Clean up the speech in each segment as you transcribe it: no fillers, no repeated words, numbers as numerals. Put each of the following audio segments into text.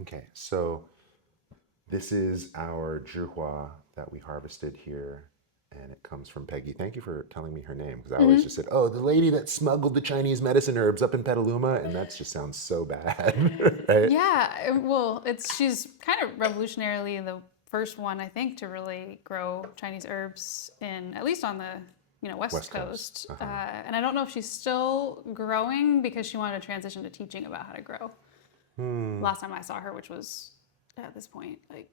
Okay, so this is our zhihua that we harvested here, and it comes from Peggy. Thank you for telling me her name, because I always Hmm. just said, "Oh, the lady that smuggled the Chinese medicine herbs up in Petaluma," and that just sounds so bad, right? Yeah, well, it's she's kind of revolutionarily the first one, I think, to really grow Chinese herbs in at least on the West West Coast. Coast. Uh-huh. And I don't know if she's still growing because she wanted to transition to teaching about how to grow. Hmm. Last time I saw her, which was at this point like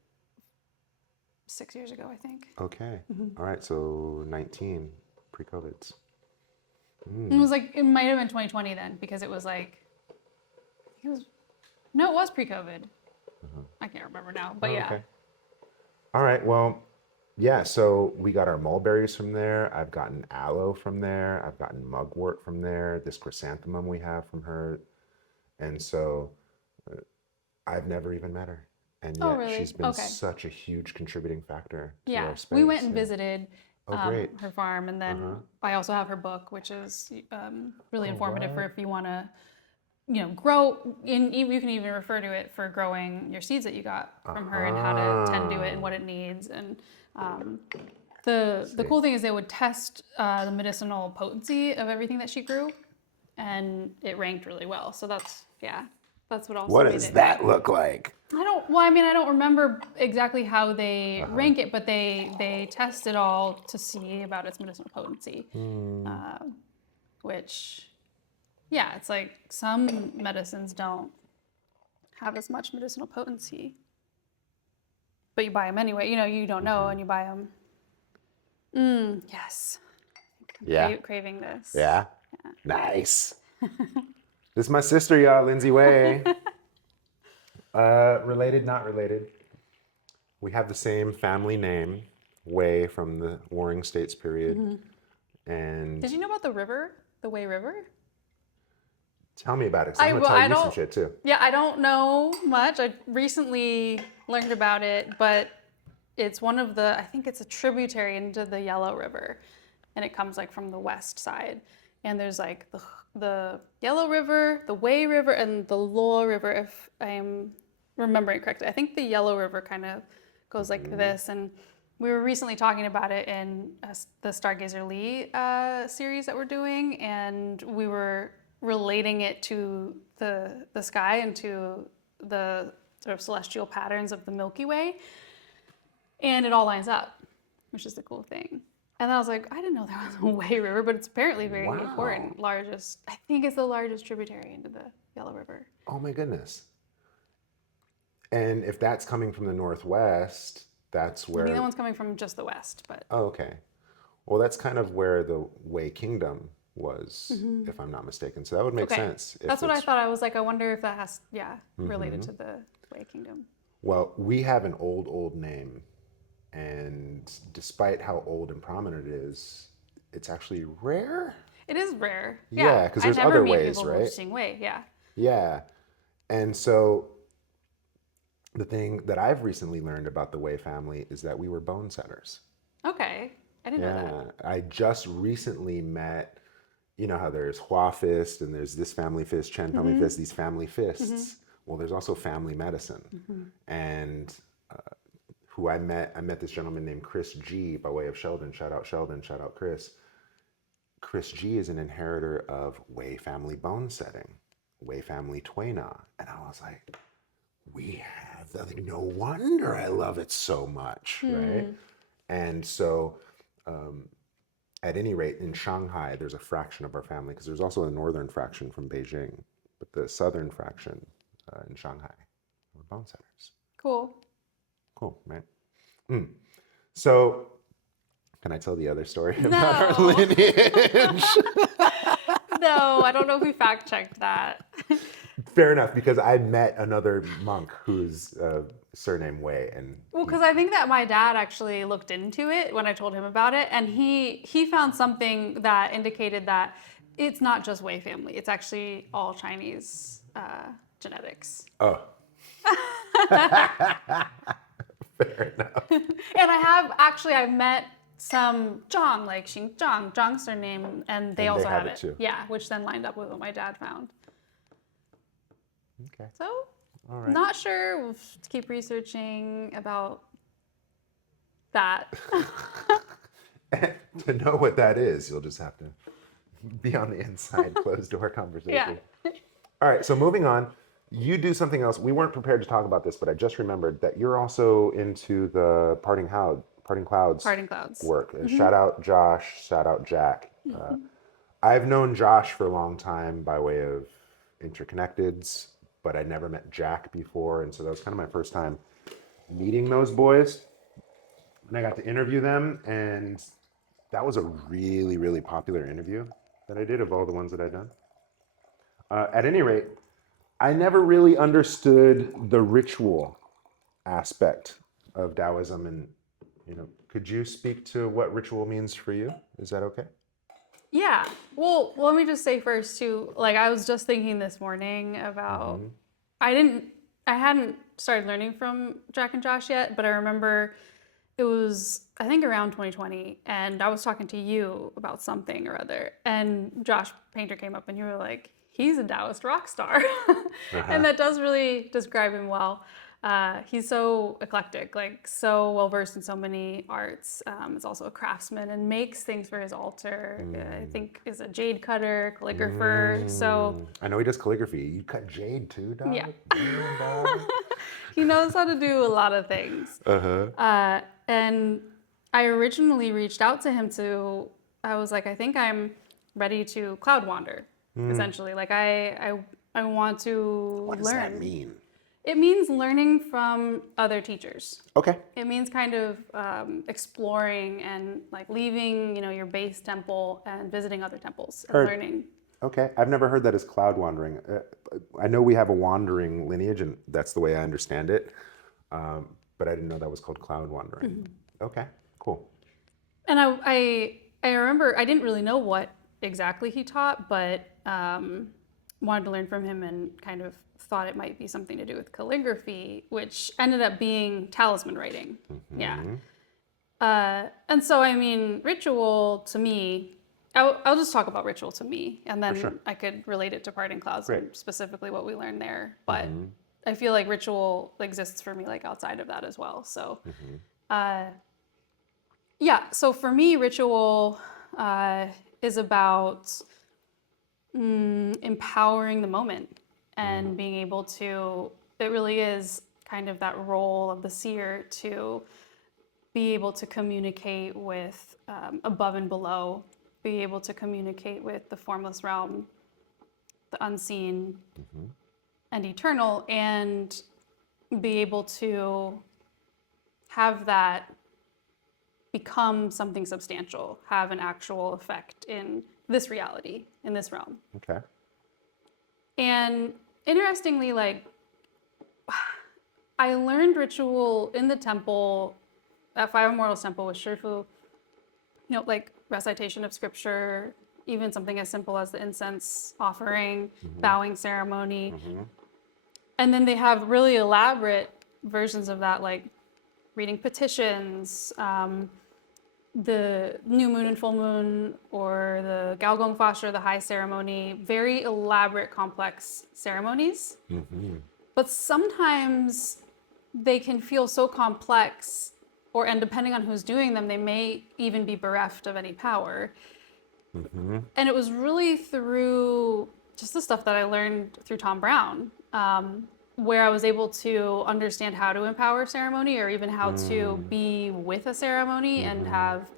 6 years ago, I think. Okay. All right. So 19 pre-COVIDs. It Hmm. was like it might have been 2020 then because it was like it was no, it was pre-COVID. I can't remember now, but Oh, yeah. okay. All right. Well, yeah. So we got our mulberries from there. I've gotten aloe from there. I've gotten mugwort from there. This chrysanthemum we have from her. And so I've never even met her. And Oh, yet she's really? been Okay. such a huge contributing factor to Yeah, our we went space. and Yeah. visited Oh, great. her farm, and Uh-huh. then I also have her book, which is really Oh, informative for what? if you want to, grow. You can even refer to it for growing your seeds that you got from her and how to tend to it and Uh-huh. what it needs. And um, Let's the see. cool thing is they would test the medicinal potency of everything that she grew, and it ranked really well. So that's what also What made does it. that look like? I don't. Well, I mean, I don't remember exactly how they Uh-huh. rank it, but they test it all to see about its medicinal potency, Hmm. uh, which, yeah, it's like some medicines don't have as much medicinal potency, but you buy them anyway. You don't know, and you buy them. Yes, I'm Yeah. craving this. Yeah. Nice. This is my sister, y'all, Lindsay Way. Related, not related. We have the same family name, Way, from the Warring States period. And Did you know about the river, the Wei River? tell me about it, because I'm going to tell I you some don't. shit too. Yeah, I don't know much. I recently learned about it, but it's one of the. I think it's a tributary into the Yellow River, and it comes like from the west side. And there's like the Yellow River, the Wei River, and the Luo River, if I'm remembering correctly. I think the Yellow River kind of goes like this, and we were recently talking about it in the Stargazer Lee series that we're doing, and we were relating it to the sky and to the sort of celestial patterns of the Milky Way, and it all lines up, which is the cool thing. And then I was like, I didn't know there was a Wei River, but it's apparently very Wow. important. I think it's the largest tributary into the Yellow River. Oh my goodness. And if that's coming from the Northwest, that's I think that where, one's coming from just the west, but oh, okay. Well, that's kind of where the Wei Kingdom was, if I'm not mistaken. So that would make okay. sense That's if what I it's, thought. I was like, I wonder if that has, related to the Wei Kingdom. well, we have an old, old name. And despite how old and prominent it is, it's actually rare. It is rare. Yeah, Yeah, because I there's never other meet ways, people who right? sing Wei. Yeah. Yeah. And so the thing that I've recently learned about the Wei family is that we were bone setters. Okay, I didn't know that. Yeah. I just recently met, you know how there's Hua fist and there's this family fist, Chen family fist, these family fists. Well, there's also family medicine. And who I met this gentleman named Chris G by way of Sheldon. Sheldon, shout out Chris. Chris G is an inheritor of Wei family bone setting, Wei family Tuina. And I was like, we have that. No wonder I love it so much, right? And so, at any rate, in Shanghai, there's a fraction of our family because there's also a northern fraction from Beijing, but the southern fraction in Shanghai were bone setters. Cool. Cool, right? Mm. So, can I tell the other story about our No, lineage? no, I don't know if we fact checked that. Fair enough, because I met another monk whose surname Wei, and Well, because I think that my dad actually looked into it when I told him about it, and he found something that indicated that it's not just Wei family; it's actually all Chinese genetics. oh, fair enough. And I've met some Zhang, like Xing Zhang, Zhang's surname, and they And they also have have it it. too. Yeah, which then lined up with what my dad found. Okay. So All right. Not sure. We'll have to keep researching about that. To know what that is, you'll just have to be on the inside, closed door Yeah. conversation. All right, so moving on, you do something else. We weren't prepared to talk about this, but I just remembered that you're also into the Parting Clouds Parting clouds. work. And shout out Josh, shout out Jack. I've known Josh for a long time by way of Interconnecteds, but I never met Jack before, and so that was kind of my first time meeting those boys. And I got to interview them, and that was a really, really popular interview that I did of all the ones that I've done. At any rate, I never really understood the ritual aspect of Taoism, and could you speak to what ritual means for you? Is that okay? Yeah. Well, let me just say first too, like I was just thinking this morning about I hadn't started learning from Jack and Josh yet, but I remember it was I think around 2020 and I was talking to you about something or other and Josh Painter came up and you were like, he's a Taoist rock star. And that does really describe him well. He's so eclectic, like so well versed in so many arts. Is also a craftsman and makes things for his altar. I think is a jade cutter, calligrapher. So I know he does calligraphy. You cut jade too, dog? yeah, Damn, dog. he knows how to do a lot of things. And I originally reached out to him I was like, I think I'm ready to cloud wander, essentially. Like I want to What does learn. that mean? It means learning from other teachers. Okay. It means kind of exploring and like leaving, your base temple and visiting other temples and learning. Okay. I've never heard that as cloud wandering. I know we have a wandering lineage, and that's the way I understand it. But I didn't know that was called cloud wandering. Okay. Cool. And I remember I didn't really know what exactly he taught, but wanted to learn from him and kind of thought it might be something to do with calligraphy, which ended up being talisman writing. Yeah. And so, I mean, ritual to me, I'll just talk about ritual to me, and then I could relate it to Parting Clouds and specifically what we learned there. But I feel like ritual exists for me like outside of that as well. So, yeah. So for me, ritual is about empowering the moment and being able to, it really is kind of that role of the seer to be able to communicate with above and below, be able to communicate with the formless realm, the unseen and eternal, and be able to have that become something substantial, have an actual effect in this reality, in this realm. Okay. And interestingly, like, I learned ritual in the temple, at Five Immortals Temple with Shifu, like recitation of scripture, even something as simple as the incense offering, bowing ceremony. And then they have really elaborate versions of that, like reading petitions, the new moon and full moon, or the Gaogong Fasha, the high ceremony, very elaborate, complex ceremonies. But sometimes they can feel so complex, and depending on who's doing them, they may even be bereft of any power. And it was really through just the stuff that I learned through Tom Brown, where I was able to understand how to empower ceremony, or even how to be with a ceremony and have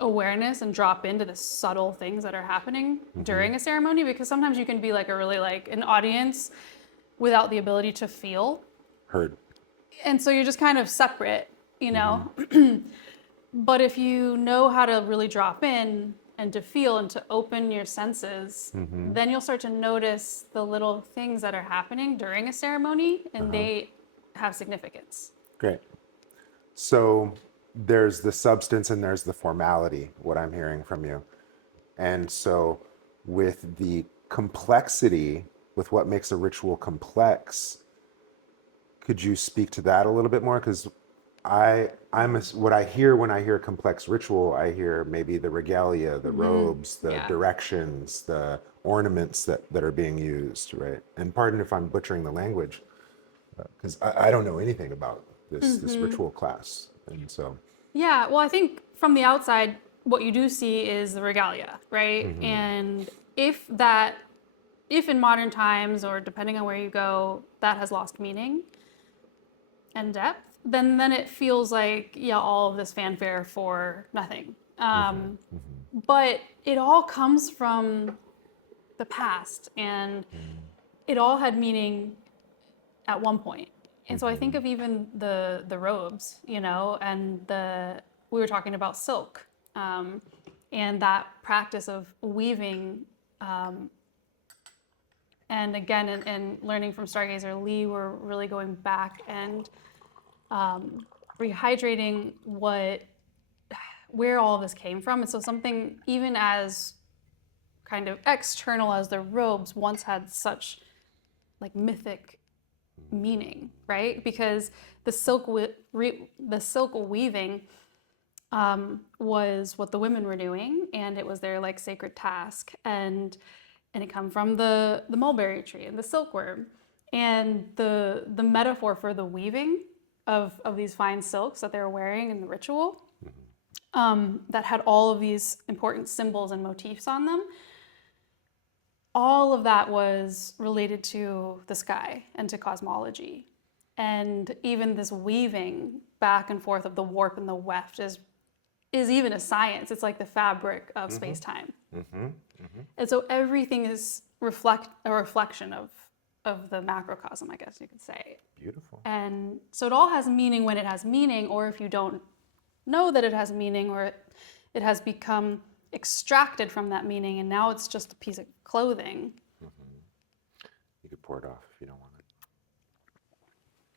awareness and drop into the subtle things that are happening during a ceremony, because sometimes you can be like an audience without the ability to feel. Heard. And so you're just kind of separate, But if you know how to really drop in and to feel and to open your senses, then you'll start to notice the little things that are happening during a ceremony, and they have significance. Great. So there's the substance and there's the formality, what I'm hearing from you. And so with the complexity, with what makes a ritual complex, could you speak to that a little bit more? Because what I hear when I hear complex ritual, I hear maybe the regalia, the robes, the directions, the ornaments that are being used, right? And pardon if I'm butchering the language, Because I don't know anything about this ritual class, and so. Yeah, well, I think from the outside, what you do see is the regalia, right? And if that, if in modern times, or depending on where you go, that has lost meaning and depth, then it feels like, yeah, all of this fanfare for nothing. But it all comes from the past, and it all had meaning at one point. And so I think of even the robes, you know, and we were talking about silk, and that practice of weaving. And again, in learning from Stargazer Lee, we're really going back and rehydrating where all of this came from. And so something even as kind of external as the robes once had such like mythic meaning, right? Because the silk weaving was what the women were doing, and it was their like sacred task, and it come from the mulberry tree and the silkworm, and the metaphor for the weaving of these fine silks that they were wearing in the ritual, that had all of these important symbols and motifs on them. All of that was related to the sky and to cosmology. And even this weaving back and forth of the warp and the weft is even a science. It's like the fabric of space-time. And so everything is a reflection of the macrocosm, I guess you could say. Beautiful. And so it all has meaning when it has meaning, or if you don't know that it has meaning, or it has become extracted from that meaning, and now it's just a piece of clothing. You could pour it off if you don't want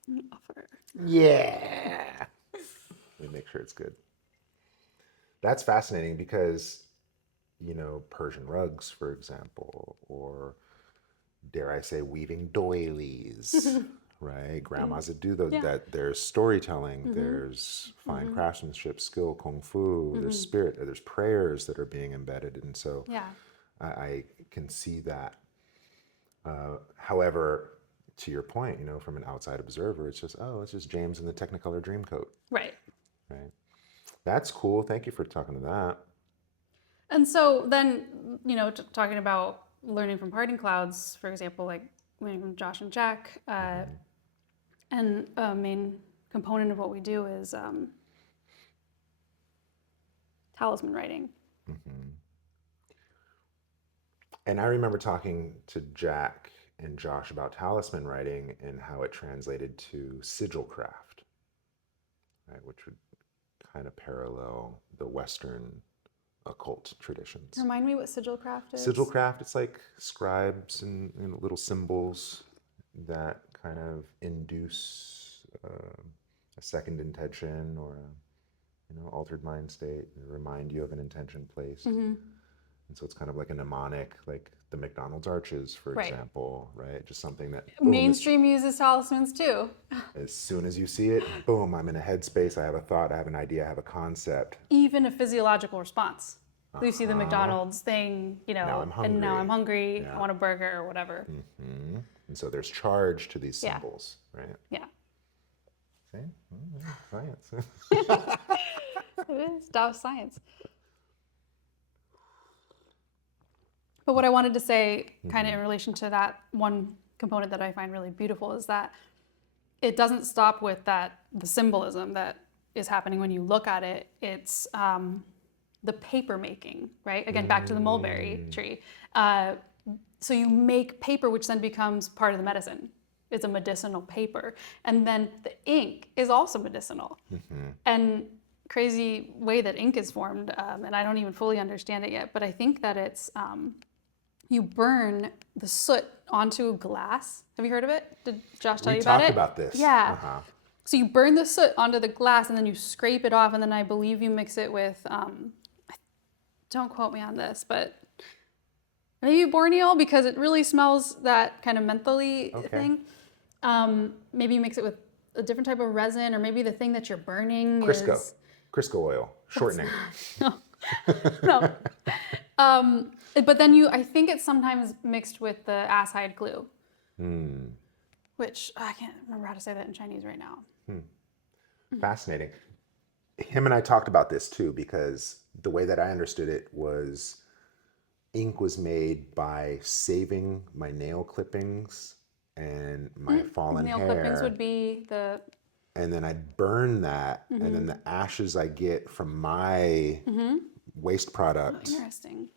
it. Offer. Yeah. Let me make sure it's good. That's fascinating because, you know, Persian rugs, for example, or dare I say, weaving doilies, right? Grandmas that do those. Yeah. That there's storytelling, there's fine craftsmanship, skill, kung fu. There's spirit. There's prayers that are being embedded, and so Yeah. I can see that. However, to your point, you know, from an outside observer, it's just James in the Technicolor Dreamcoat, Right. right? That's cool. Thank you for talking to that. And so then, you know, talking about learning from parting clouds, for example, like learning from Josh and Jack, and a main component of what we do is talisman writing. And I remember talking to Jack and Josh about talisman writing and how it translated to sigil craft, right? Which would kind of parallel the Western occult traditions. Remind me what sigil craft is. Sigil craft, it's like scribes and little symbols that kind of induce a second intention or a, altered mind state, and remind you of an intention placed. And so it's kind of like a mnemonic, like the McDonald's arches, for example, right? Just something that mainstream uses talismans too. As soon as you see it, boom, I'm in a headspace. I have a thought, I have an idea, I have a concept. Even a physiological response. You see the McDonald's thing, you know, Now I'm hungry. and now I'm hungry. Yeah. I want a burger or whatever. And so there's charge to these symbols, right? Yeah. See? Science. It is Taoist science. But what I wanted to say, kind of in relation to that one component that I find really beautiful, is that it doesn't stop with the symbolism that is happening when you look at it. It's the paper making, right? Again, back to the mulberry tree. So you make paper, which then becomes part of the medicine. It's a medicinal paper. And then the ink is also medicinal. And crazy way that ink is formed, and I don't even fully understand it yet, but I think that it's, you burn the soot onto glass. Have you heard of it? Did Josh tell you about it? We talked about this. Yeah. So you burn the soot onto the glass and then you scrape it off, and then I believe you mix it with, don't quote me on this, but maybe Borneol, because it really smells that kind of mentholy thing. Maybe you mix it with a different type of resin, or maybe the thing that you're burning is... Crisco oil, shortening. No. But then I think it's sometimes mixed with the ass hide glue. which I can't remember how to say that in Chinese right now. Fascinating. Him and I talked about this too, because the way that I understood it was ink was made by saving my nail clippings and my fallen Nail hair. clippings would be the And then I'd burn that, and then the ashes I get from my waste product, interesting.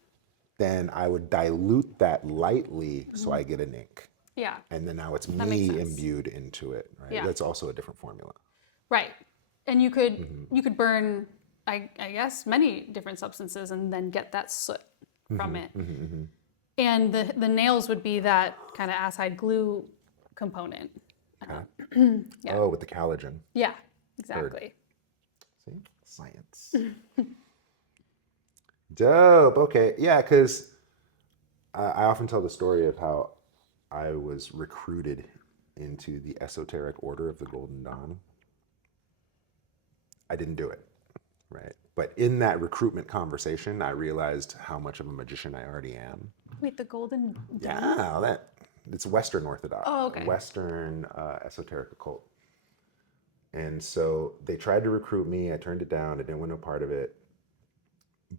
then I would dilute that lightly so I get an ink. Yeah. And then now it's makes me sense. imbued into it, right? Yeah. That's also a different formula. Right. And you could burn, I guess, many different substances and then get that soot from it. And the nails would be that kind of acid glue component. Yeah. Oh, with the collagen. Yeah, exactly. See? Science. Dope. Okay. Yeah, because I often tell the story of how I was recruited into the esoteric order of the Golden Dawn. I didn't do it, right? But in that recruitment conversation, I realized how much of a magician I already am. Wait, the golden dawn? Yeah, it's Western Orthodox, Oh, okay. Western esoteric occult. And so they tried to recruit me. I turned it down. I didn't want no part of it.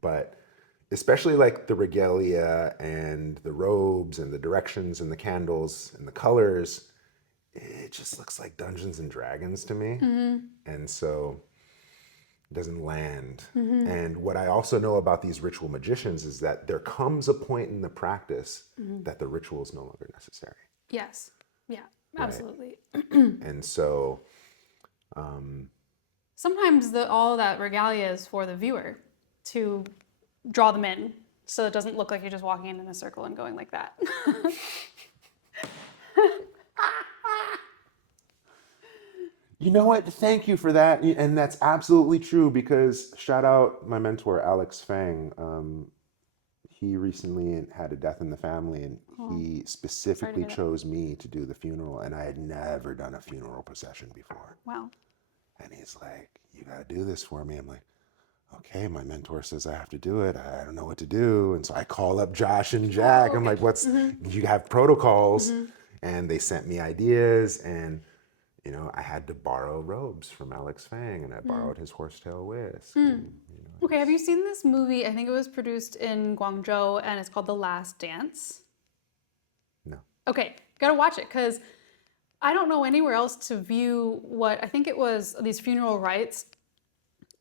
But especially like the regalia and the robes and the directions and the candles and the colors, it just looks like Dungeons and Dragons to me. And so it doesn't land. And what I also know about these ritual magicians is that there comes a point in the practice that the ritual is no longer necessary. Yes. Yeah, absolutely. And so Sometimes all that regalia is for the viewer to draw them in so it doesn't look like you're just walking in a circle and going like that. you know what? Thank you for that. And that's absolutely true, because shout out my mentor, Alex Fang. He recently had a death in the family, and he specifically chose me to do the funeral. And I had never done a funeral procession before. Wow. And he's like, you got to do this for me. I'm like, okay, my mentor says I have to do it. I don't know what to do. And so I call up Josh and Jack. I'm like, you have protocols? And they sent me ideas. And, you know, I had to borrow robes from Alex Fang, and I borrowed his horsetail whisk. And, Okay, have you seen this movie? I think it was produced in Guangzhou and it's called The Last Dance. no. Okay, gotta watch it because I don't know anywhere else to view what I think it was these funeral rites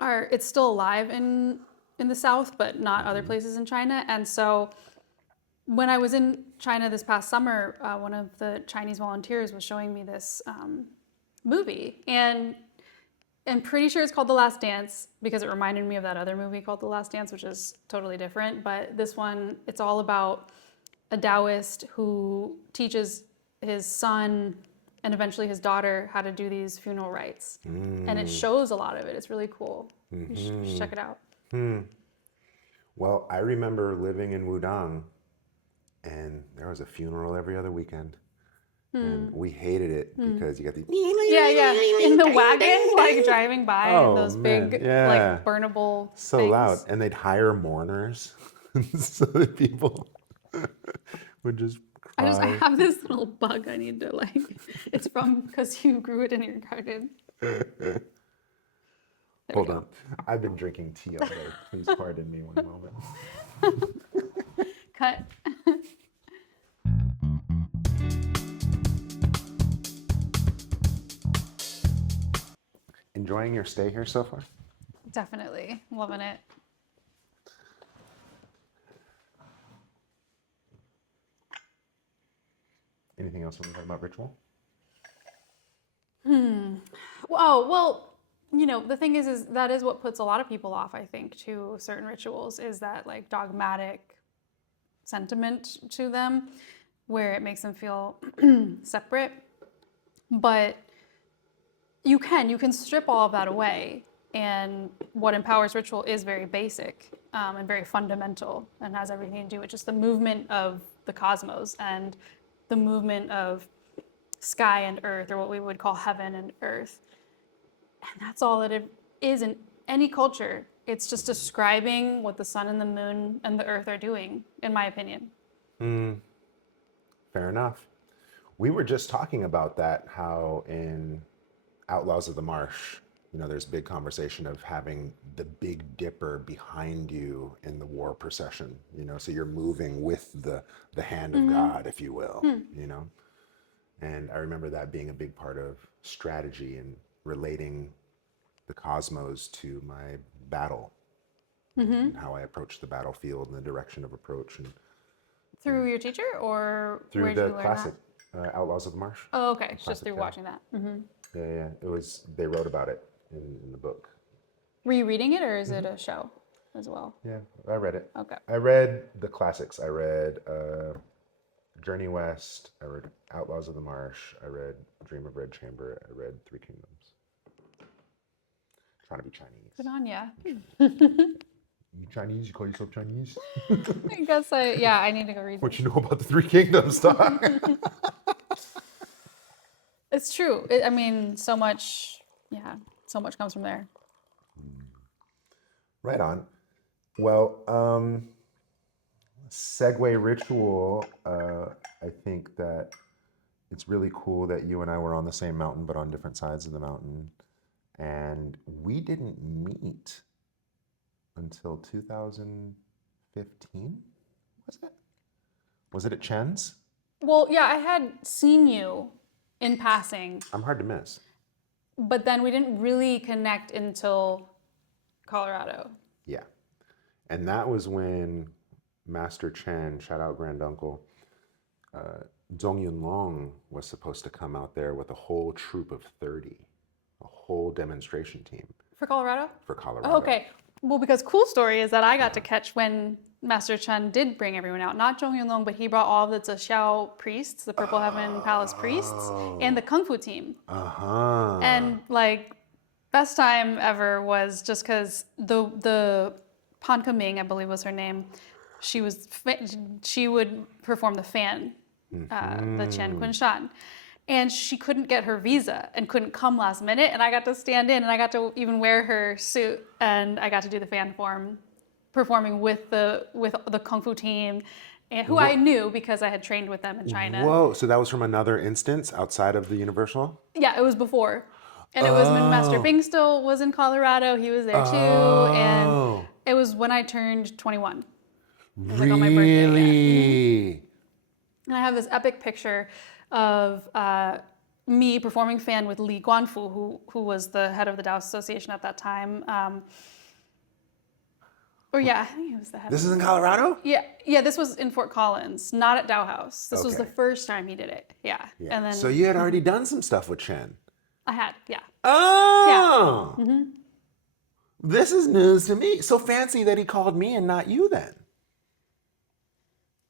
are. It's still alive in the South, but not other places in China. And so when I was in China this past summer, one of the Chinese volunteers was showing me this movie, and I'm pretty sure it's called The Last Dance because it reminded me of that other movie called The Last Dance, which is totally different. But this one, it's all about a Taoist who teaches his son and eventually his daughter how to do these funeral rites. And it shows a lot of it. It's really cool. You should check it out. Well, I remember living in Wudang, and there was a funeral every other weekend. And we hated it because you got the Yeah, in the wagon, like driving by, Oh, those man, big, yeah. like burnable so things. loud, and they'd hire mourners so that people would just cry. I have this little bug I need to like. It's from because you grew it in your garden. Hold on, I've been drinking tea all day. Please pardon me one moment. Cut. Enjoying your stay here so far? Definitely loving it. Anything else when we talk about ritual? Well, you know, the thing is that is what puts a lot of people off, I think, to certain rituals is that like dogmatic sentiment to them where it makes them feel separate. But you can strip all of that away. And what empowers ritual is very basic and very fundamental and has everything to do with just the movement of the cosmos and the movement of sky and earth, or what we would call heaven and earth. And that's all that it is in any culture. It's just describing what the sun and the moon and the earth are doing, in my opinion. Fair enough. We were just talking about that, how in Outlaws of the Marsh, there's big conversation of having the Big Dipper behind you in the war procession, so you're moving with the hand of God, if you will, And I remember that being a big part of strategy and relating the cosmos to my battle and how I approach the battlefield and the direction of approach and Through your teacher, or through where did the you learn classic that? Outlaws of the Marsh. Oh, okay. It's just Classic through show. watching that. Yeah. It was, they wrote about it in the book. Were you reading it, or is it a show as well? Yeah, I read it. Okay. I read the classics. I read Journey West. I read Outlaws of the Marsh. I read Dream of Red Chamber. I read Three Kingdoms. Trying to be Chinese. Good on ya. You Chinese? You call yourself Chinese? I guess I need to go read What this. you know about the Three Kingdoms, dog? It's true. I mean, so much comes from there. Right on. Well, segue ritual. I think that it's really cool that you and I were on the same mountain, but on different sides of the mountain. And we didn't meet until 2015, was it? Was it at Chen's? Well, yeah, I had seen you in passing, I'm hard to miss. but then we didn't really connect until Colorado. Yeah. And that was when Master Chen, shout out Granduncle, Zhong Yun Long was supposed to come out there with a whole troop of 30, a whole demonstration team For Colorado? for Colorado. Oh, okay. Well, because cool story is that I got to catch when Master Chen did bring everyone out. Not Zhong Yunlong, but he brought all of the Xiao priests, the Purple Heaven Palace priests, and the Kung Fu team. Uh-huh. And like, best time ever was just because the Pan Kaming, I believe was her name, she would perform the fan, the Chen Kun Shan. And she couldn't get her visa and couldn't come last minute. And I got to stand in and I got to even wear her suit and I got to do the fan form, performing with the Kung Fu team, and who I knew because I had trained with them in China. Whoa, so that was from another instance outside of the Universal? Yeah, it was before. And it was when Master Bing still was in Colorado. He was there too. And it was when I turned 21. It was like on my birthday. Yeah. Really? And I have this epic picture of me performing fan with Li Guanfu, who was the head of the Taoist Association at that time. I think he was the head. This is in Colorado? Yeah. This was in Fort Collins, not at Dow House. This was the Okay. first time he did it. Yeah. And then So you had already done some stuff with Chen. I had, yeah. Oh! Yeah. This is news to me. So fancy that he called me and not you then.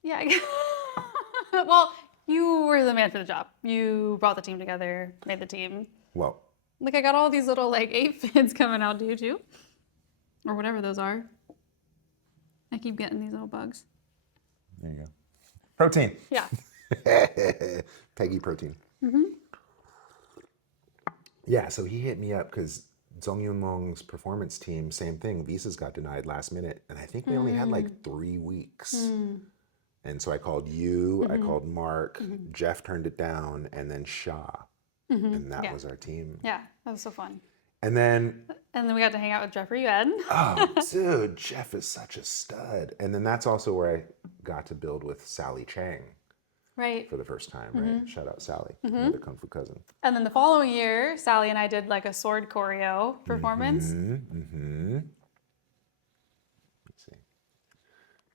Yeah. Well, you were the man for the job. You brought the team together, made the team. Well, Like, I got all these little, like, aphids coming out, do you too? Or whatever those are. I keep getting these little bugs. there you go. Protein. Yeah. Peggy protein. Yeah, so he hit me up because Zhong Yun Long's performance team, same thing. Visas got denied last minute. And I think we only had like 3 weeks. And so I called you, I called Mark, Jeff turned it down, and then Shaw. And that was our team. Yeah, that was so fun. And then, And then we got to hang out with Jeffrey Yuan. oh, dude, Jeff is such a stud. And then that's also where I got to build with Sally Chang Right. for the first time, right? Shout out Sally, another Kung Fu cousin. And then the following year, Sally and I did like a sword choreo performance. Let's see.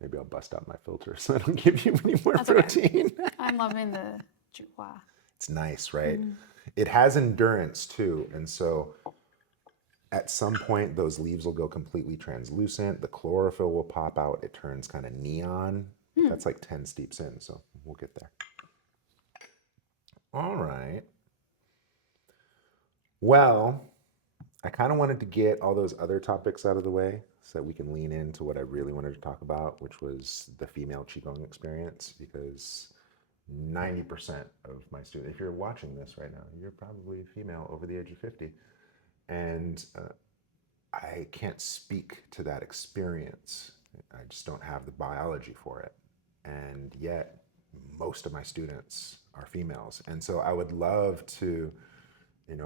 Maybe I'll bust out my filter so I don't give you any more That's okay. protein. I'm loving the Juhua. It's nice, right? It has endurance too. And so at some point, those leaves will go completely translucent. The chlorophyll will pop out. It turns kind of neon. That's like 10 steeps in, so we'll get there. All right. Well, I kind of wanted to get all those other topics out of the way so that we can lean into what I really wanted to talk about, which was the female Qigong experience, because 90% of my students, if you're watching this right now, you're probably female over the age of 50. And I can't speak to that experience. I just don't have the biology for it. And yet, most of my students are females. And so I would love to,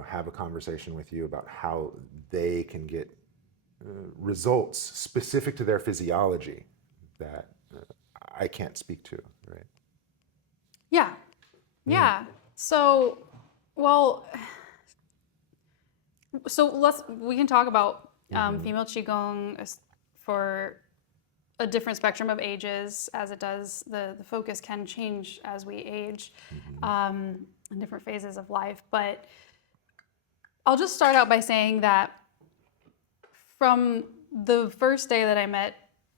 have a conversation with you about how they can get results specific to their physiology that I can't speak to, right? Yeah. Yeah. So, well, we can talk about female qigong for a different spectrum of ages, as it does. The focus can change as we age, in different phases of life. But I'll just start out by saying that from the first day that I met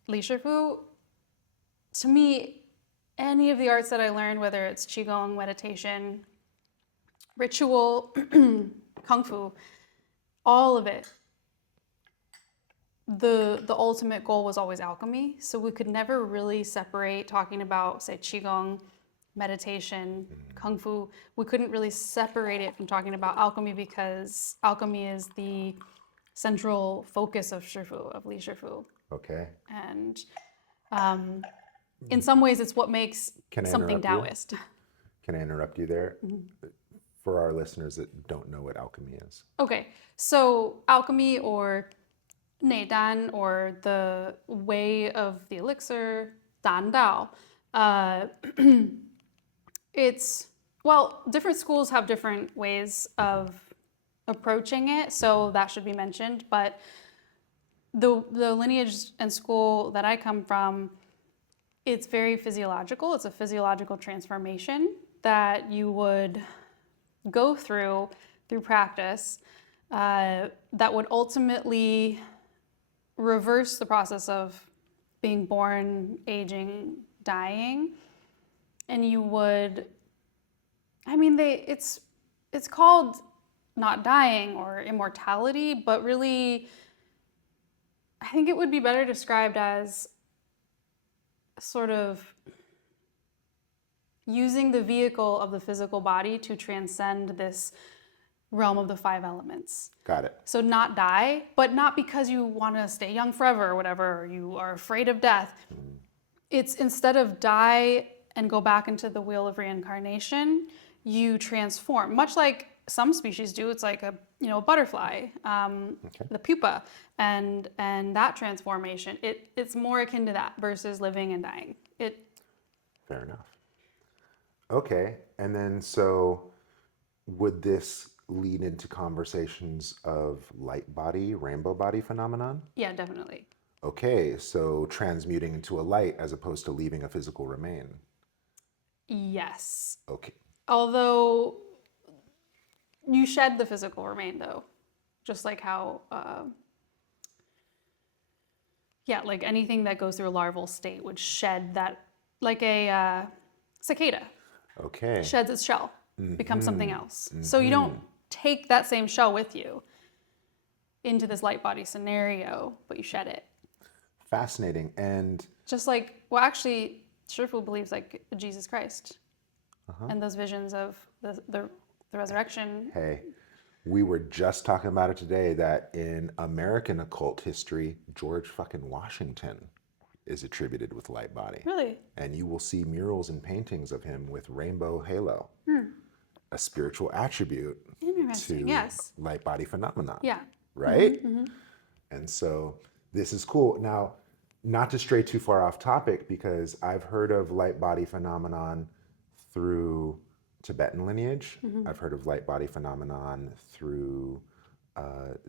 Li Shifu, to me, any of the arts that I learned, whether it's qigong, meditation, ritual, kung fu, all of it, the ultimate goal was always alchemy. So we could never really separate talking about, say, qigong, meditation, kung fu. We couldn't really separate it from talking about alchemy, because alchemy is the central focus of Shifu, of Li Shifu. Okay. And in some ways, it's what makes Can I something interrupt you? Taoist. Can I interrupt you there? For our listeners that don't know what alchemy is. Okay, so alchemy, or Neidan, or the way of the elixir, Dan Dao. It's, well, different schools have different ways of approaching it, so that should be mentioned. But the lineage and school that I come from, it's very physiological. It's a physiological transformation that you would go through practice, that would ultimately reverse the process of being born, aging, dying. And you would, it's called not dying or immortality, but really, I think it would be better described as sort of using the vehicle of the physical body to transcend this realm of the 5 elements. Got it. So not die, but not because you want to stay young forever or whatever, or you are afraid of death. It's instead of die and go back into the wheel of reincarnation, you transform, much like some species do. It's like a butterfly, the pupa, and that transformation. It's more akin to that versus living and dying. Fair enough. Okay, and then so would this lead into conversations of light body, rainbow body phenomenon? Yeah, definitely. Okay, so transmuting into a light as opposed to leaving a physical remain. Yes. Okay. Although you shed the physical remain, though, just like how, like anything that goes through a larval state would shed that, like a cicada. Okay. Sheds its shell, becomes something else. So you don't take that same shell with you into this light body scenario, but you shed it. Fascinating. And just like, well, actually, Shifu believes like Jesus Christ and those visions of the resurrection. Hey, we were just talking about it today, that in American occult history, George fucking Washington is attributed with light body. Really? And you will see murals and paintings of him with rainbow halo, a spiritual attribute Interesting. to Yes. light body phenomenon. Yeah. Right? And so this is cool. Now, not to stray too far off topic, because I've heard of light body phenomenon through Tibetan lineage. I've heard of light body phenomenon through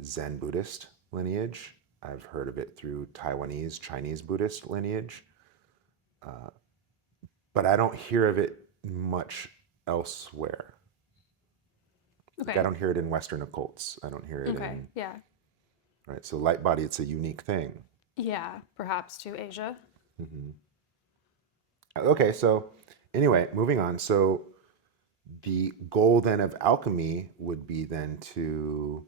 Zen Buddhist lineage. I've heard of it through Taiwanese, Chinese Buddhist lineage. But I don't hear of it much elsewhere. Okay. Like, I don't hear it in Western occults. I don't hear it in... Yeah. Right, so light body, it's a unique thing. Yeah, perhaps to Asia. Okay, so anyway, moving on. So the goal then of alchemy would be then to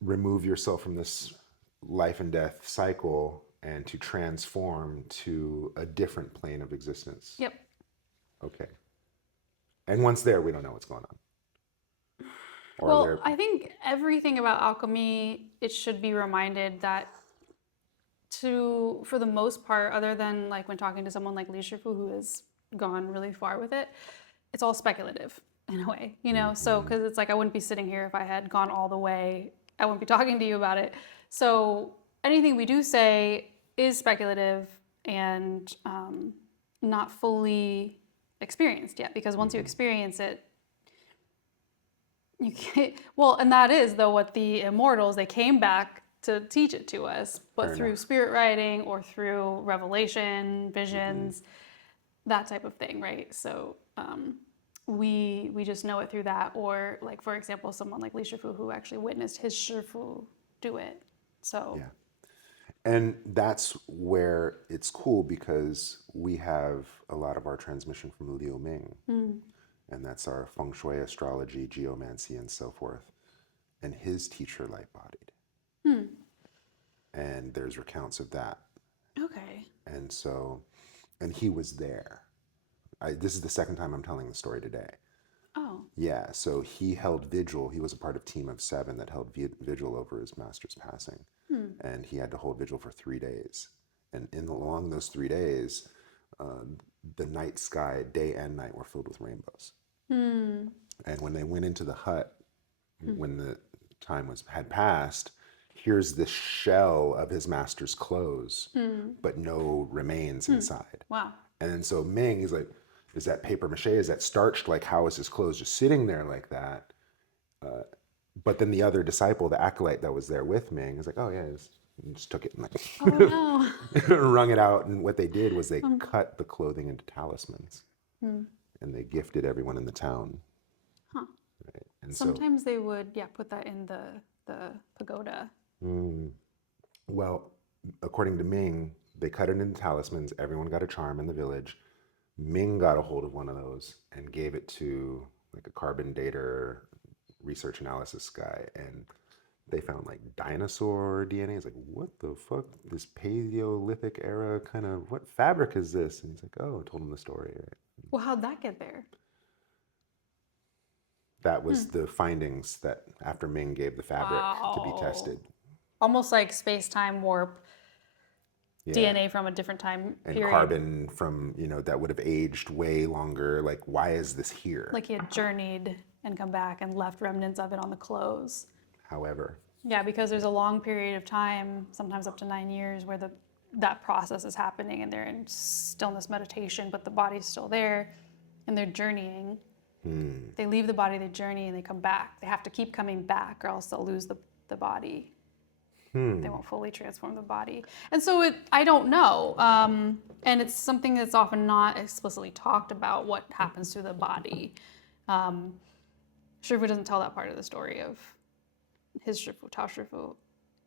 remove yourself from this life and death cycle and to transform to a different plane of existence. Yep. Okay. And once there, we don't know what's going on. Well, I think everything about alchemy, it should be reminded that for the most part, other than like when talking to someone like Li Shifu, who has gone really far with it, it's all speculative in a way, you know? So, because it's like I wouldn't be sitting here if I had gone all the way. I wouldn't be talking to you about it. So anything we do say is speculative and not fully experienced yet, because once you experience it, you can't. Well, and that is though what the immortals, they came back to teach it to us, but Fair through enough. spirit writing or through revelation, visions, that type of thing, right? So we just know it through that, or like for example, someone like Li Shifu who actually witnessed his Shifu do it. So Yeah. And that's where it's cool because we have a lot of our transmission from Liu Ming. And that's our feng shui, astrology, geomancy, and so forth. And his teacher light bodied. And there's recounts of that. okay. And so, and he was there. This is the second time I'm telling the story today. Oh. Yeah, so he held vigil. He was a part of Team of 7 that held vigil over his master's passing. And he had to hold vigil for 3 days. And along those 3 days, the night sky, day and night, were filled with rainbows. And when they went into the hut, when the time had passed, here's this shell of his master's clothes, but no remains inside. Wow. And then so Ming, he's like, is that paper mache? Is that starched? Like, how is his clothes just sitting there like that? But then the other disciple, the acolyte that was there with Ming, is like, oh yeah, just took it and like Oh no. wrung it out. And what they did was they cut the clothing into talismans, and they gifted everyone in the town. Huh. Right? And Sometimes they would, put that in the pagoda. well, according to Ming, they cut it into talismans. Everyone got a charm in the village. Ming got a hold of one of those and gave it to like a carbon dater research analysis guy, and they found like dinosaur DNA. It's like, what the fuck? This Paleolithic era kind of, what fabric is this? And he's like, oh, I told him the story. Right? Well, how'd that get there? That was the findings that after Ming gave the fabric to be Wow. tested. Almost like space-time warp, Yeah. DNA from a different time And period. carbon from, that would have aged way longer. Like, why is this here? Like he had journeyed and come back and left remnants of it on the clothes. However, Yeah, because there's a long period of time, sometimes up to 9 years, where that process is happening and they're in stillness meditation, but the body's still there and they're journeying. They leave the body, they journey, and they come back. They have to keep coming back or else they'll lose the body. They won't fully transform the body. And so I don't know. And it's something that's often not explicitly talked about, what happens to the body. Shifu doesn't tell that part of the story of his Shifu, Tao Shifu.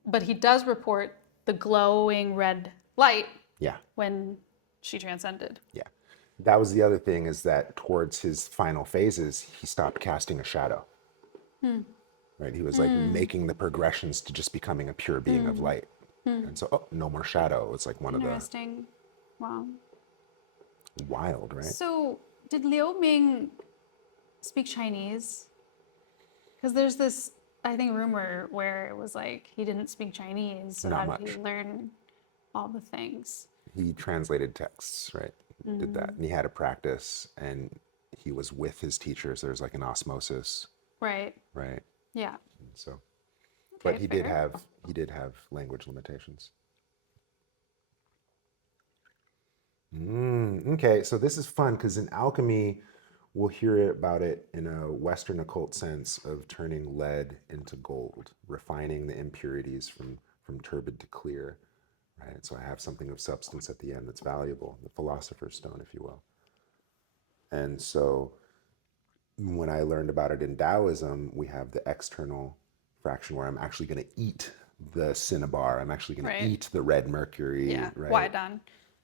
But he does report the glowing red light yeah. when she transcended. Yeah. That was the other thing, is that towards his final phases, he stopped casting a shadow. Right? He was like making the progressions to just becoming a pure being of light. And so, no more shadow. It's like one of the Interesting. Wow. wild, right? So, did Liu Ming speak Chinese? Because there's this, I think, rumor where it was like he didn't speak Chinese, so Not how did much. he learn all the things? He translated texts, right? Did that. And he had a practice, and he was with his teachers. There's like an osmosis, Right. right? Yeah. And so, Okay, but he did fair. have language limitations. Okay, so this is fun because in alchemy, we'll hear about it in a Western occult sense of turning lead into gold, refining the impurities from turbid to clear, right? So I have something of substance at the end that's valuable, the philosopher's stone, if you will. And so when I learned about it in Taoism, we have the external fraction where I'm actually going to eat the cinnabar. I'm actually going Right. to eat the red mercury, Yeah. right? Why done?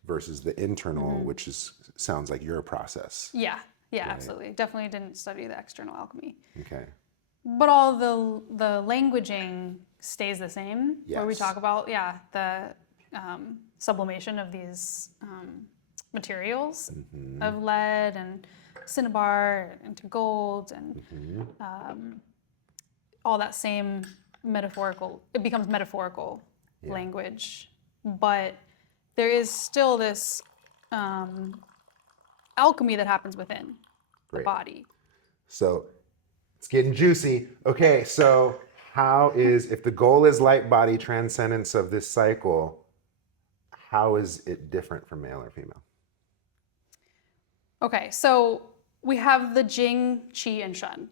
Versus the internal, which sounds like your process. Yeah. Yeah, absolutely. Definitely didn't study the external alchemy. Okay. But all the languaging stays the same. Where we Yes. talk about, the sublimation of these materials of lead and cinnabar into gold and all that same metaphorical, it becomes metaphorical language. But there is still this alchemy that happens within. the Great. body. So it's getting juicy. Okay, so how is, if the goal is light body transcendence of this cycle, how is it different from male or female? Okay, so we have the Jing, Qi, and Shen.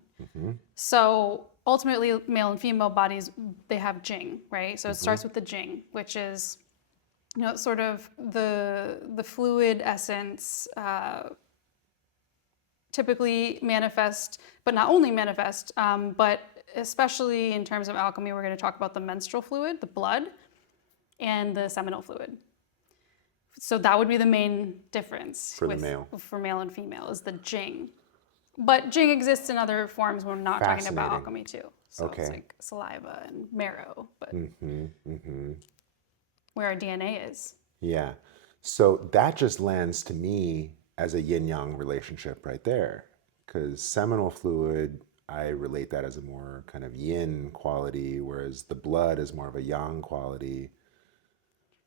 So ultimately, male and female bodies, they have Jing, right? So it starts with the Jing, which is, sort of the fluid essence, typically manifest, but not only manifest, but especially in terms of alchemy, we're going to talk about the menstrual fluid, the blood, and the seminal fluid. So that would be the main difference For the male. for male and female is the Jing. But Jing exists in other forms. We're not talking about Fascinating. alchemy too. So Okay. it's like saliva and marrow, but where our DNA is. Yeah. So that just lands to me as a yin yang relationship right there. Because seminal fluid, I relate that as a more kind of yin quality, whereas the blood is more of a yang quality.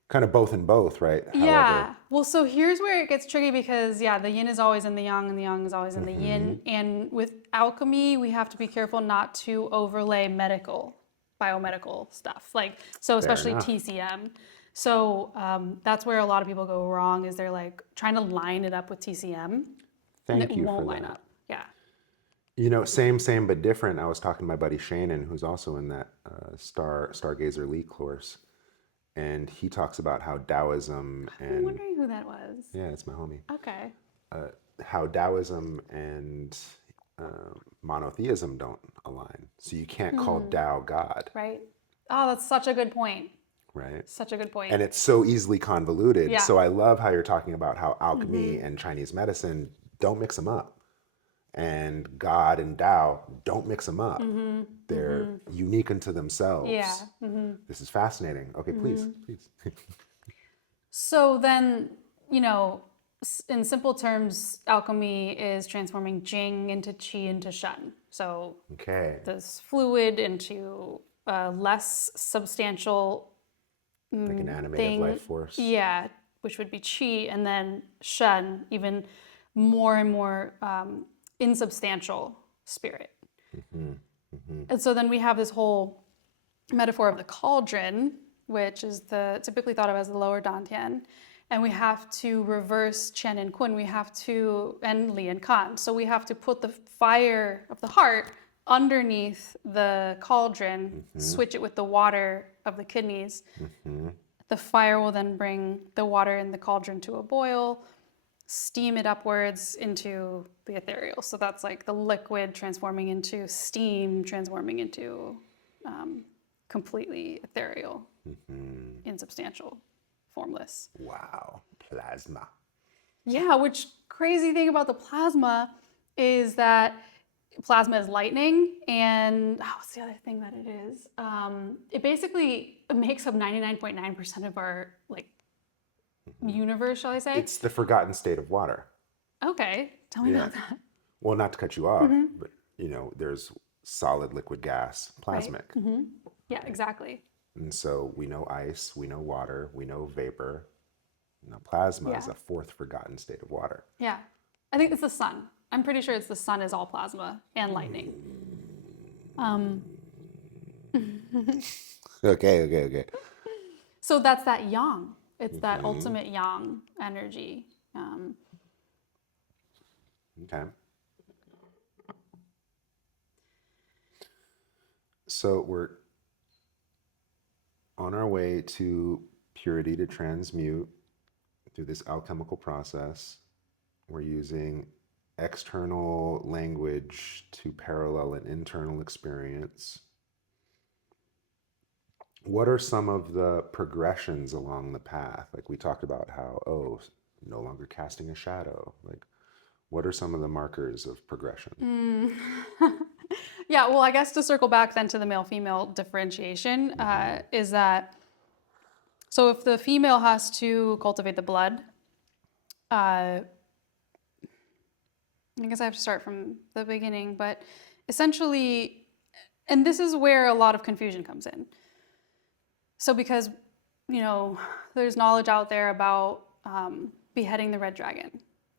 Kind of both and both, right? Yeah. Well, so here's where it gets tricky because, yeah, the yin is always in the yang and the yang is always in the yin. And with alchemy, we have to be careful not to overlay biomedical stuff. Like, so especially enough. TCM. So that's where a lot of people go wrong is they're like trying to line it up with TCM and Thank it you won't for line that. up. Yeah. You know, same but different. I was talking to my buddy Shannon, who's also in that Stargazer League course, and he talks about how Taoism I'm and wondering who that was. yeah, it's my homie. Okay. How Taoism and monotheism don't align, so you can't call Tao God, Right. Oh, that's such a good point. right? Such a good point. And it's so easily convoluted. Yeah. So I love how you're talking about how alchemy and Chinese medicine don't mix them up. And God and Tao don't mix them up. They're unique unto themselves. Yeah. This is fascinating. Okay, please. So then, in simple terms, alchemy is transforming Jing into Qi into Shen. So Okay. this fluid into a less substantial Like an animated thing. life force. Yeah, which would be Qi, and then Shen, even more and more insubstantial spirit. And so then we have this whole metaphor of the cauldron, which is typically thought of as the lower Dantian, and we have to reverse Chen and Kun. We have to, and Li and Kan. So we have to put the fire of the heart underneath the cauldron, switch it with the water of the kidneys. The fire will then bring the water in the cauldron to a boil, steam it upwards into the ethereal. So that's like the liquid transforming into steam, transforming into completely ethereal, insubstantial, formless. Wow. Plasma. Yeah, which crazy thing about the plasma is that plasma is lightning, and what's the other thing that it is? It basically makes up 99.9% of our universe, shall I say? It's the forgotten state of water. Okay, tell me about that. Well, not to cut you off, but there's solid, liquid, gas, plasmic. Yeah, exactly. And so we know ice, we know water, we know vapor. Now plasma is a fourth forgotten state of water. Yeah, I think it's the sun. I'm pretty sure it's the sun is all plasma and lightning. Okay. So that's that yang. It's that ultimate yang energy. Okay. So we're on our way to purity to transmute through this alchemical process. We're using external language to parallel an internal experience. What are some of the progressions along the path? Like we talked about how, no longer casting a shadow. Like, what are some of the markers of progression? Yeah, well, I guess to circle back then to the male-female differentiation is that, so if the female has to cultivate the blood, I guess I have to start from the beginning, but essentially, and this is where a lot of confusion comes in. So because, there's knowledge out there about beheading the red dragon.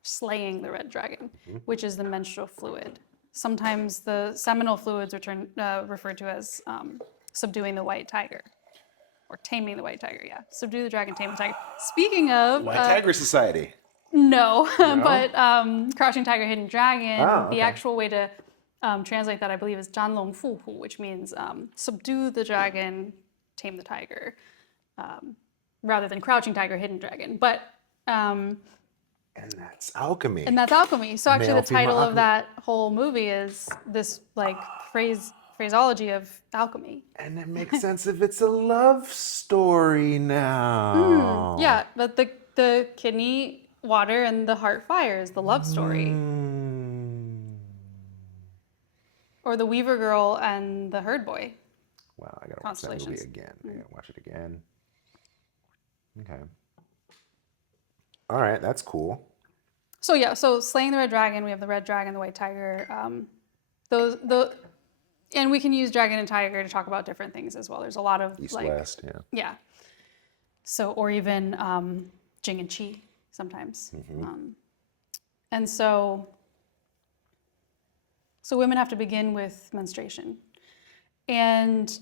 slaying the red dragon, which is the menstrual fluid. Sometimes the seminal fluids are referred to as subduing the white tiger. Or taming the white tiger, yeah. Subdue the dragon, tame the tiger. Speaking of... White Tiger Society. No, No? but Crouching Tiger, Hidden Dragon, Oh, okay. the actual way to translate that, I believe, is 占龙附虎, which means subdue the dragon, tame the tiger, rather than Crouching Tiger, Hidden Dragon. But... And that's alchemy. and that's alchemy. So actually Male, the title female of that whole movie is this like phraseology of alchemy. And it makes sense if it's a love story now. Yeah, but the kidney water and the heart fire is the love story. Or the Weaver Girl and the Herd Boy. Wow, I gotta watch that movie again. I gotta watch it again. Okay. All right, that's cool. So yeah, so slaying the red dragon, we have the red dragon, the white tiger. And we can use dragon and tiger to talk about different things as well. There's a lot of East, like, West, yeah. yeah. So, or even Jing and Qi sometimes. And so women have to begin with menstruation. And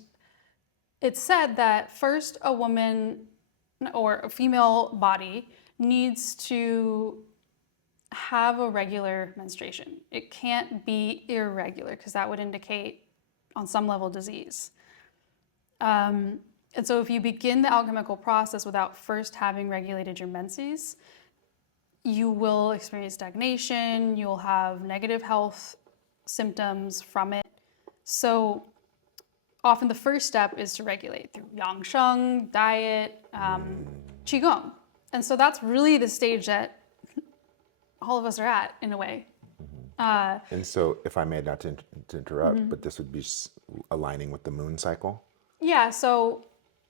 it's said that first a woman or a female body needs to have a regular menstruation. It can't be irregular because that would indicate on some level disease. And so if you begin the alchemical process without first having regulated your menses, you will experience stagnation, you'll have negative health symptoms from it. So often the first step is to regulate through yang sheng, diet, qigong. And so that's really the stage that all of us are at in a way. And so, if I may not to interrupt, but this would be aligning with the moon cycle? Yeah, so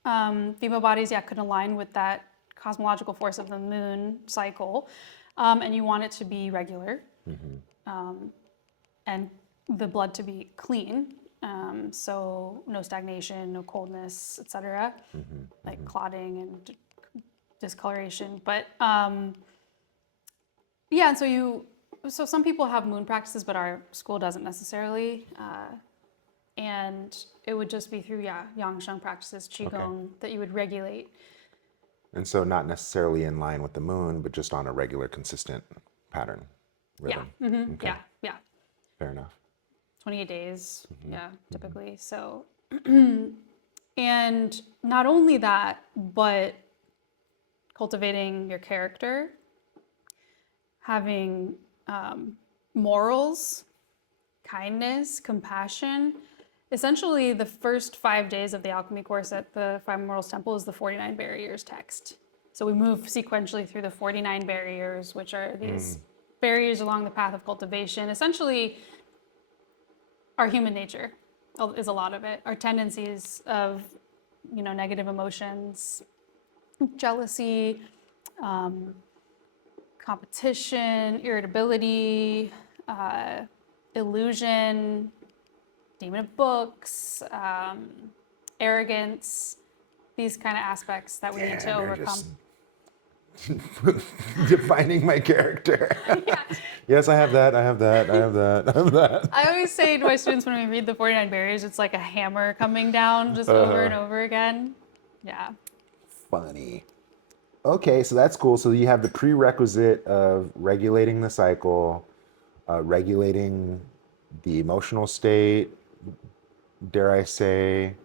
female bodies, could align with that cosmological force of the moon cycle. And you want it to be regular. And the blood to be clean. So no stagnation, no coldness, etc. Like clotting and discoloration. But yeah, and so some people have moon practices, but our school doesn't necessarily. And it would just be through, yang sheng practices, qigong, that you would regulate. And so not necessarily in line with the moon, but just on a regular, consistent pattern, rhythm. Okay. Yeah. Fair enough. 28 days, typically. So, and not only that, but cultivating your character, having morals, kindness, compassion. Essentially, the first 5 days of the alchemy course at the Five Morals Temple is the 49 Barriers text. So we move sequentially through the 49 barriers, which are these barriers along the path of cultivation. Essentially, our human nature is a lot of it. Our tendencies of, negative emotions, jealousy, competition, irritability, illusion, demon of books, arrogance, these kind of aspects that we need to overcome. Defining my character. Yes, I have that. I always say to my students when we read the 49 barriers, it's like a hammer coming down just over and over again. Yeah. Funny. Okay, so that's cool. So you have the prerequisite of regulating the cycle, regulating the emotional state, dare I say,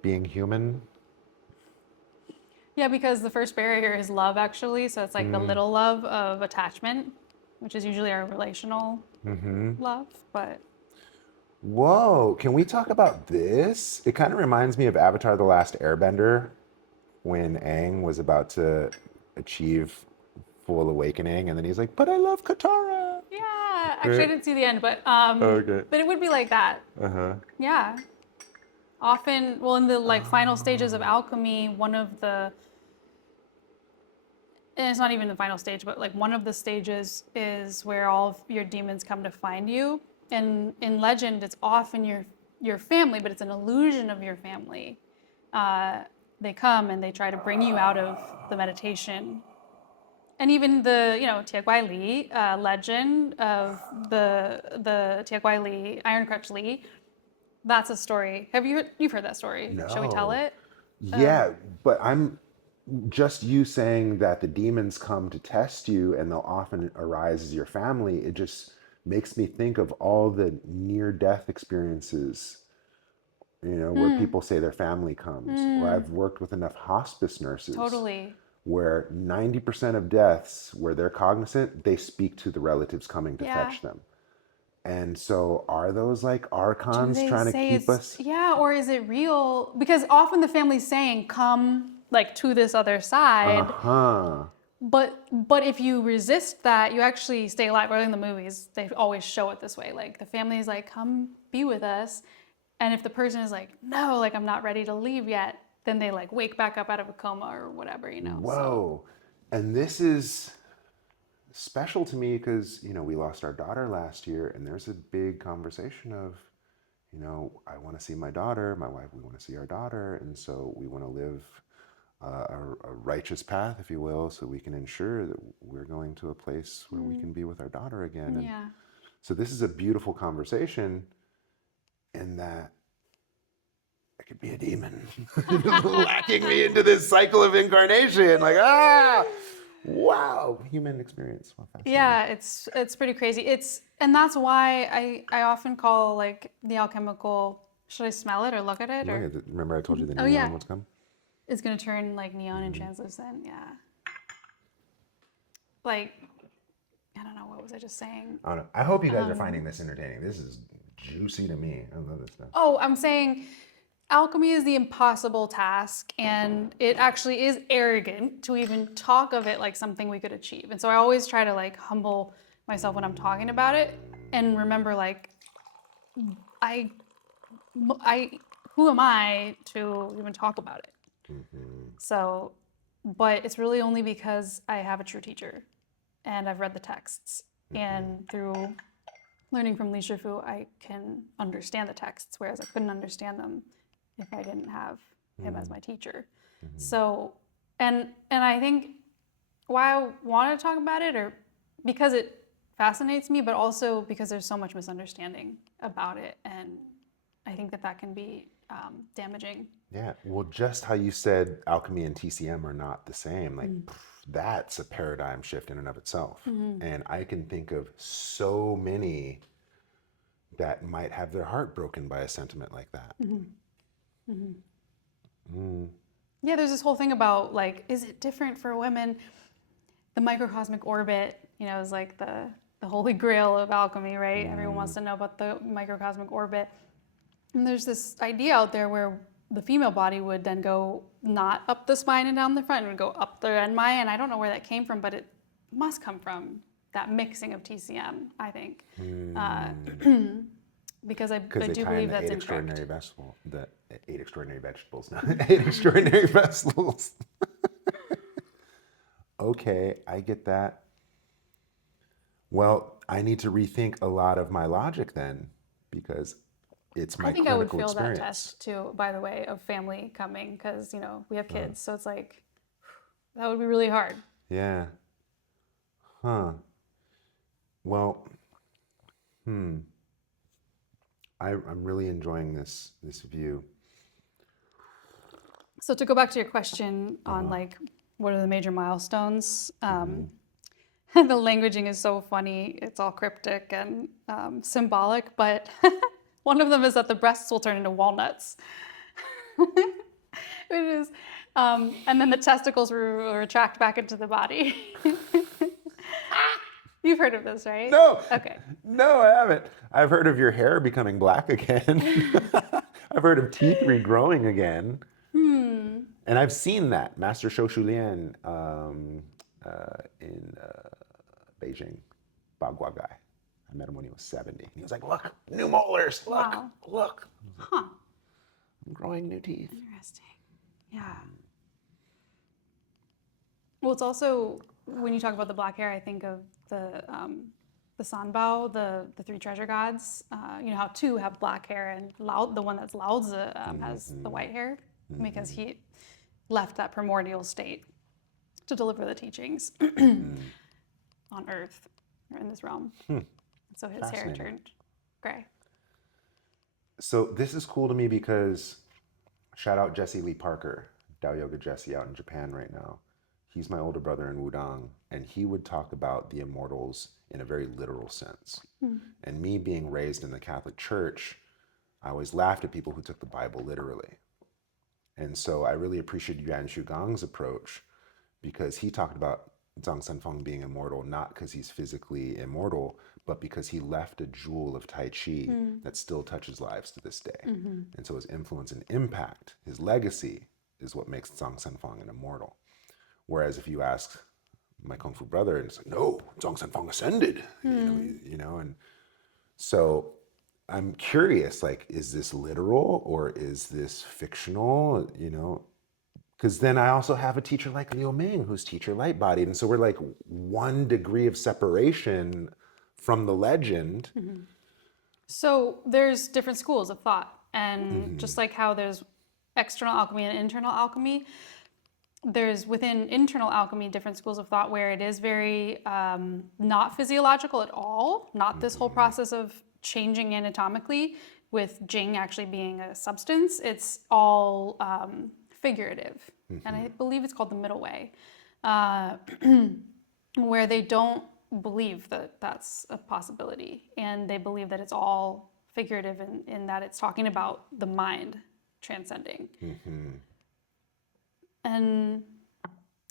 being human. Yeah, because the first barrier is love, actually. So it's like the little love of attachment, which is usually our relational love. But whoa, can we talk about this? It kind of reminds me of Avatar: The Last Airbender, when Aang was about to achieve full awakening, and then he's like, "But I love Katara." yeah, actually I didn't see the end, but Okay. but it would be like that. Yeah. Often, well, in the final stages of alchemy, and it's not even the final stage, but like one of the stages is where all of your demons come to find you. And in legend, it's often your family, but it's an illusion of your family. They come and they try to bring you out of the meditation And even the, Tia Guai Li legend of the Tia Guai Li, Iron Crutch Li, that's a story. You've heard that story? Shall we tell No. it? Yeah, but I'm just you saying that the demons come to test you and they'll often arise as your family. It just makes me think of all the near death experiences, where Mm, people say their family comes. Or mm, I've worked with enough hospice nurses totally. where 90% of deaths, where they're cognizant, they speak to the relatives coming to Yeah. fetch them. And so are those like Do archons they trying to say keep it's, us? yeah, or is it real? Because often the family's saying, come like to this other side. Uh-huh. But if you resist that, you actually stay alive. Or in the movies, they always show it this way. Like the family's like, come be with us. And if the person is like, no, like I'm not ready to leave yet, then they like wake back up out of a coma or whatever. So Whoa. And this is special to me because, we lost our daughter last year, and there's a big conversation of, I want to see my daughter, my wife, we want to see our daughter. And so we want to live a righteous path, if you will, so we can ensure that we're going to a place where we can be with our daughter again. And yeah. so this is a beautiful conversation in that it could be a demon lacking me into this cycle of incarnation. Like, wow, human experience. Wow, fascinating. Yeah, it's pretty crazy. And that's why I often call like the alchemical. Should I smell it or look at it or? Remember I told you the Oh neon yeah, would come? it's gonna turn like neon and translucent. Yeah. Like I don't know, what was I just saying? I don't know. I hope you guys are finding this entertaining. This is juicy to me. I love this stuff. Oh, I'm saying alchemy is the impossible task, and it actually is arrogant to even talk of it like something we could achieve. And so I always try to like humble myself when I'm talking about it and remember like I I who am I to even talk about it? So, but it's really only because I have a true teacher and I've read the texts, and through learning from Li Shifu, I can understand the texts, whereas I couldn't understand them if I didn't have him as my teacher. So, and I think why I want to talk about it, or because it fascinates me, but also because there's so much misunderstanding about it, and I think that can be damaging. Yeah. Well, just how you said alchemy and TCM are not the same, like that's a paradigm shift in and of itself. And I can think of so many that might have their heart broken by a sentiment like that. Yeah, there's this whole thing about like, is it different for women? The microcosmic orbit, is like the holy grail of alchemy, right? Everyone wants to know about the microcosmic orbit. And there's this idea out there where the female body would then go not up the spine and down the front, it would go up the renmai, and I don't know where that came from, but it must come from that mixing of TCM, I think. Because I Because they do tie in believe the that's eight incorrect. extraordinary vegetables, the 8 extraordinary vegetables, not 8 extraordinary vegetables. Okay, I get that. Well, I need to rethink a lot of my logic then, because it's I my think I would clinical fail that experience. test too, by the way, of family coming, because, we have kids. So it's like, that would be really hard. Yeah. Huh. Well, I'm really enjoying this view. So to go back to your question on like, what are the major milestones? The languaging is so funny. It's all cryptic and symbolic, but one of them is that the breasts will turn into walnuts. Which is, and then the testicles will retract back into the body. You've heard of this, right? No. Okay. No, I haven't. I've heard of your hair becoming black again. I've heard of teeth regrowing again. And I've seen that. Master Shou Shulian in Beijing, Bagua guy. I met him when he was 70. He was like, look, new molars, look, Wow. look. Huh. I'm growing new teeth. Interesting. Yeah. Well, it's also, when you talk about the black hair, I think of the Sanbao, the three treasure gods. You know how two have black hair, and the one that's Lao Tzu has the white hair, because he left that primordial state to deliver the teachings on Earth or in this realm. So his hair Fascinating. turned gray. So this is cool to me because shout out Jesse Lee Parker, Dao Yoga Jesse out in Japan right now. He's my older brother in Wudang, and he would talk about the immortals in a very literal sense. And me being raised in the Catholic Church, I always laughed at people who took the Bible literally. And so I really appreciated Yuan Shugang's approach because he talked about Zhang Sanfeng being immortal, not because he's physically immortal, but because he left a jewel of Tai Chi that still touches lives to this day. And so his influence and impact, his legacy, is what makes Zhang Sanfeng an immortal. Whereas if you ask my Kung Fu brother, and it's like, no, Zhang Sanfeng ascended, you know, and so I'm curious, like, is this literal or is this fictional, you know? Because then I also have a teacher like Liu Ming, who's teacher light-bodied. And so we're like 1 degree of separation from the legend. So there's different schools of thought. And just like how there's external alchemy and internal alchemy, there's within internal alchemy different schools of thought where it is very not physiological at all, not this whole process of changing anatomically with Jing actually being a substance. It's all figurative. And I believe it's called the middle way, where they don't believe that that's a possibility. And they believe that it's all figurative in that it's talking about the mind transcending. And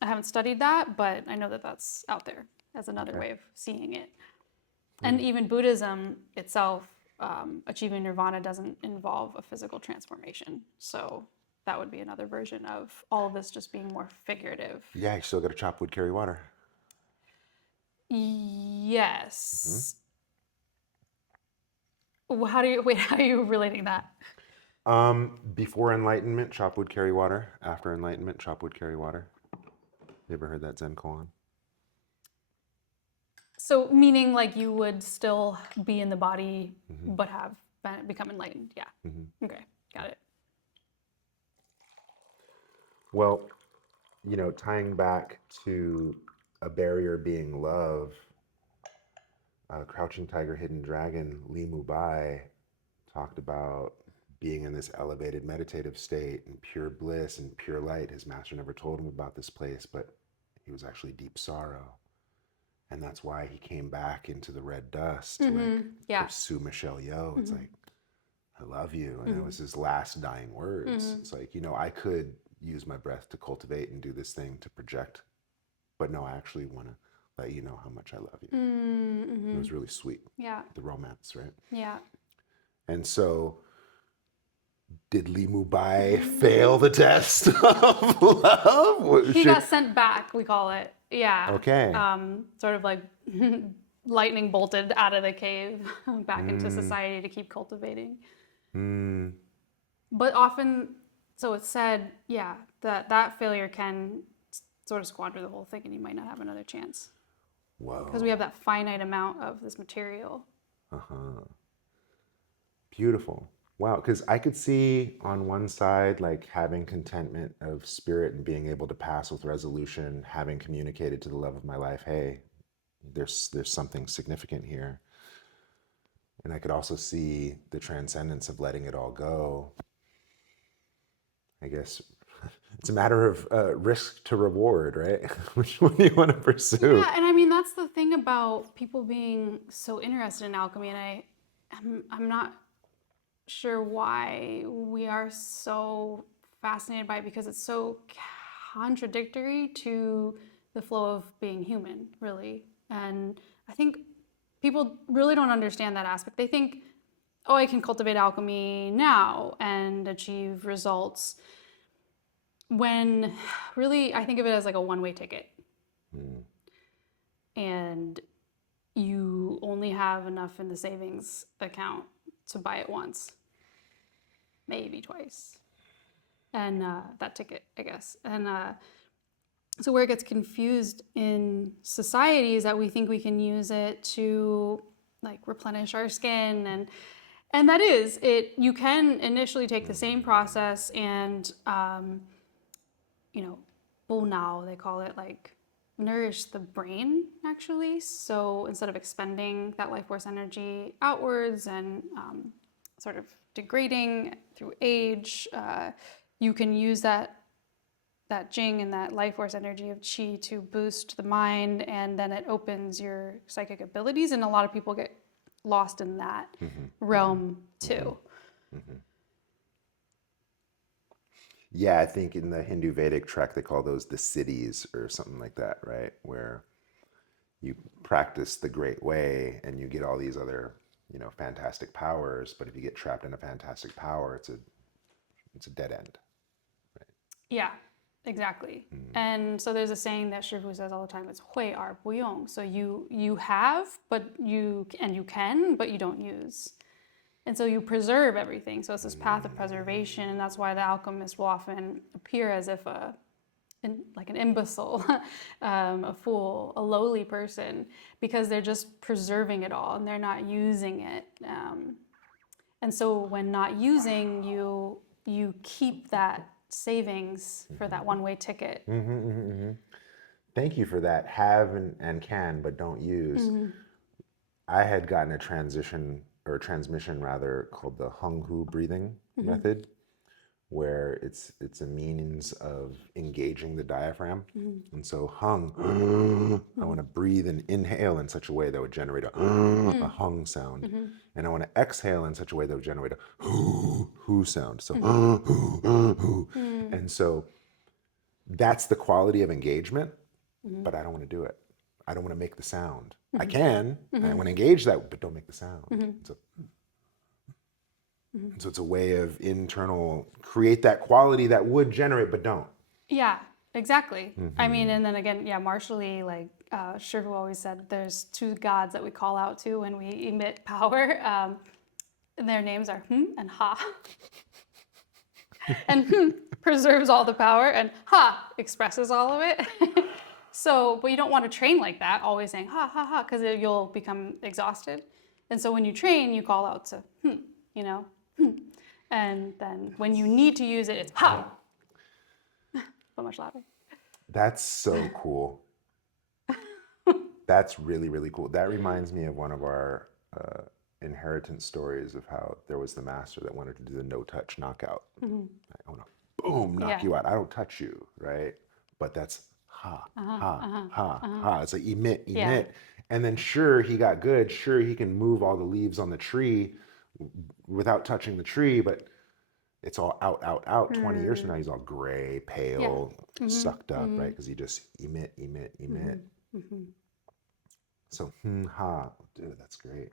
I haven't studied that, but I know that that's out there as another way of seeing it. And even Buddhism itself, achieving nirvana doesn't involve a physical transformation. So that would be another version of all of this just being more figurative. Yeah, you still got to chop wood, carry water. Yes. How are you relating that? Before enlightenment, chop wood, carry water. After enlightenment, chop wood, carry water. You ever heard that Zen koan? So meaning like you would still be in the body, but have become enlightened. Yeah. Okay. Got it. Well, you know, tying back to a barrier being love, Crouching Tiger, Hidden Dragon, Li Mubai talked about being in this elevated meditative state and pure bliss and pure light. His master never told him about this place, but he was actually deep sorrow. And that's why he came back into the red dust to like pursue Michelle Yeoh. It's like, I love you. And it was his last dying words. It's like, you know, I could use my breath to cultivate and do this thing to project, but no, I actually want to let you know how much I love you. It was really sweet. Yeah. The romance, right? Yeah. And so did Li Mubai fail the test of love? He got sent back, we call it. Yeah. Okay. Sort of like lightning bolted out of the cave back into society to keep cultivating. But often, so it's said, yeah, that failure can sort of squander the whole thing and you might not have another chance. Whoa. Because we have that finite amount of this material. Beautiful. Wow, because I could see on one side, like having contentment of spirit and being able to pass with resolution, having communicated to the love of my life, hey, there's something significant here. And I could also see the transcendence of letting it all go. I guess it's a matter of risk to reward, right? Which one do you want to pursue? Yeah, and I mean, that's the thing about people being so interested in alchemy, and I'm not sure why we are so fascinated by it because it's so contradictory to the flow of being human, really. And I think people really don't understand that aspect. They think, oh, I can cultivate alchemy now and achieve results, when really I think of it as like a one-way ticket. And you only have enough in the savings account to buy it once, maybe twice. And that ticket, I guess. And so where it gets confused in society is that we think we can use it to like replenish our skin, and that is it. You can initially take the same process and you know, now they call it, like nourish the brain actually. So instead of expending that life force energy outwards and sort of degrading through age, you can use that jing and that life force energy of qi to boost the mind, and then it opens your psychic abilities. And a lot of people get lost in that realm too. Yeah, I think in the Hindu Vedic track they call those the siddhis or something like that, right? Where you practice the great way and you get all these other, fantastic powers, but if you get trapped in a fantastic power, it's a dead end. Yeah, exactly. And so there's a saying that Shifu says all the time, it's hui er bu yong. So you have, but you can, but you don't use. And so you preserve everything. So it's this path of preservation, and that's why the alchemist will often appear as if like an imbecile, a fool, a lowly person, because they're just preserving it all and they're not using it. And so when not using, you keep that savings for that one-way ticket. Thank you for that. Have and can, but don't use. I had gotten a transmission rather, called the Hung Hu breathing method, where it's a means of engaging the diaphragm. And so hung, I want to breathe and inhale in such a way that would generate a hung sound. And I want to exhale in such a way that would generate a hoo sound. So and so that's the quality of engagement, but I don't want to do it. I don't want to make the sound. I can, I want to engage that, but don't make the sound. So it's a way of internal, create that quality that would generate, but don't. Yeah, exactly. I mean, and then again, yeah, martially, like Shifu always said, there's two gods that we call out to when we emit power. And their names are and Ha. And preserves all the power, and Ha expresses all of it. So, but you don't want to train like that, always saying ha, ha, ha, because you'll become exhausted. And so when you train, you call out to and then when you need to use it, it's ha, but much louder. That's so cool. That's really, really cool. That reminds me of one of our inheritance stories of how there was the master that wanted to do the no-touch knockout. I want to boom, knock you out. I don't touch you, right? But that's ha, ha. It's like emit. Yeah. And then sure, he got good. Sure, he can move all the leaves on the tree without touching the tree, but it's all out. 20 years from now, he's all gray, pale, sucked up, right? Because he just emit. So, ha, dude, that's great.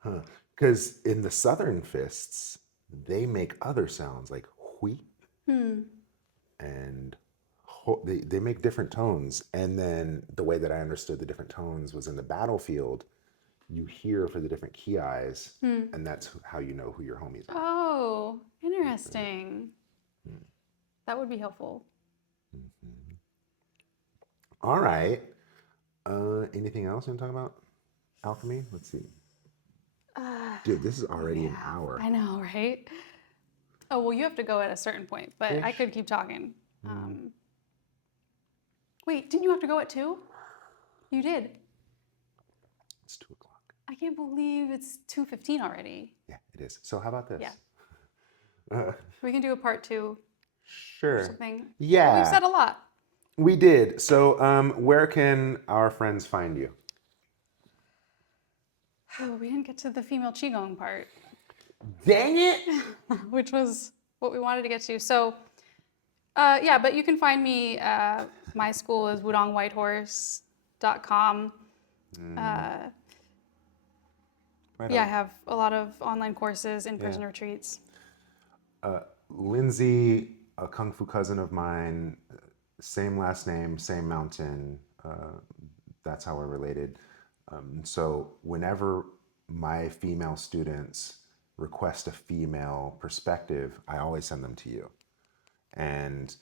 Huh. Because in the southern fists, they make other sounds like hui and they make different tones. And then the way that I understood the different tones was in the battlefield, you hear for the different ki eyes, and that's how you know who your homies are. Oh, interesting. That would be helpful. All right. Anything else you want to talk about? Alchemy? Let's see. Dude, this is already an hour. I know, right? Oh, well, you have to go at a certain point, but I could keep talking. Wait, didn't you have to go at 2? You did. It's 2 o'clock. I can't believe it's 2:15 already. Yeah, it is. So how about this? Yeah. We can do a part 2. Sure. Or something. Yeah. We've said a lot. We did. So where can our friends find you? Oh, we didn't get to the female qigong part. Dang it! Which was what we wanted to get to. So, yeah, but you can find me. My school is wudongwhitehorse.com. Right Yeah, I on. have a lot of online courses, in-person retreats. Lindsey, a kung fu cousin of mine, same last name, same mountain. That's how we're related. So whenever my female students request a female perspective, I always send them to you. And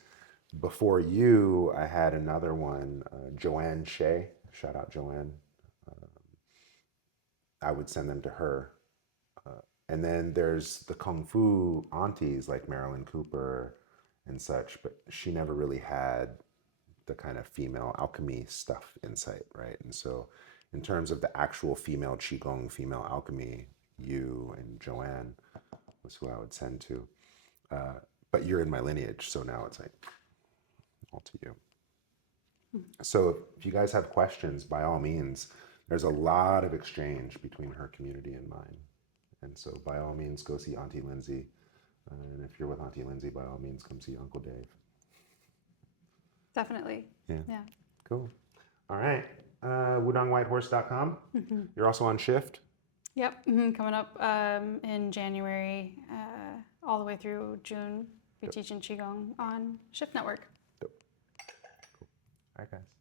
before you, I had another one, Joanne Shea. Shout out Joanne. I would send them to her. And then there's the kung fu aunties like Marilyn Cooper and such, but she never really had the kind of female alchemy stuff insight, right? And so in terms of the actual female qigong, female alchemy, you and Joanne was who I would send to. But you're in my lineage, so now it's like all to you. So if you guys have questions, by all means, there's a lot of exchange between her community and mine. And so by all means, go see Auntie Lindsey. And if you're with Auntie Lindsey, by all means, come see Uncle Dave. Definitely. Yeah. Cool. All right. WudongWhiteHorse.com. You're also on shift. Yep. Coming up in January, all the way through June, be teaching Qigong on Shift Network. Dope. Cool. All right, guys.